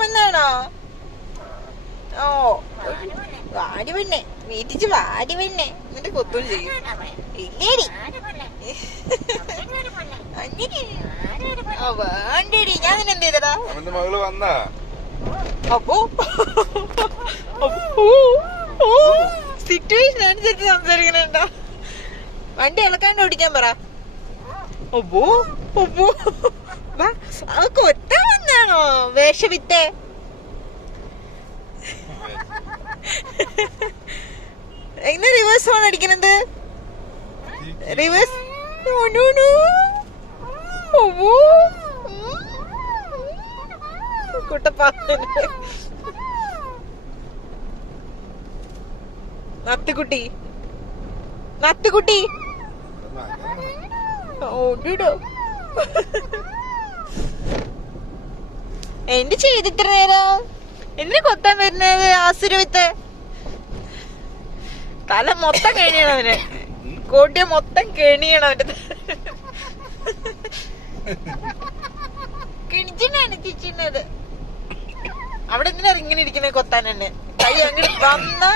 വന്നാണോ? ഓ വാടി പെണ്ണെ, വീട്ടിച്ച് വാടി പെണ്ണെ, എന്നിട്ട് കൊത്തും ചെയ്യും. ഇല്ലേടി വേണ്ടേടി, ഞാൻ നിന്നെ എന്ത് ചെയ്തടാ? മകള് വന്നാ അപ്പോ സിറ്റുവേഷൻ അനുസരിച്ച് സംസാരിക്കണുണ്ടോ? വണ്ടി ഇളക്കാണ്ട് ഓടിക്കാൻ പറ. ഒബോ ഒബോ കൊത്താൻ വന്നാണോ വേഷവിത്തെ? എങ്ങനെ റിവേഴ്സ് ആണ് അടിക്കണത്? റിവേഴ്സ് കുട്ടപ്പാ. നത്തുകുട്ടി നത്തുകുട്ടി ഓടിടോ. എന്ത് ചെയ്തിത്ര നേരം? എന്തിനു കൊത്താൻ വരുന്നത്? ആസുരവിത്ത് തല മൊത്തം കെണിയണം അവന്, കോട്ടിയ മൊത്തം കെണിയണം അവന്റെ. കിണിച്ചിനാണ് ചിച്ചിന്നത്. അവിടെ എന്തിനാ ഇങ്ങനെ ഇരിക്കുന്നത്? കൊത്താൻ തന്നെ കൈ അങ്ങനെ വന്നാ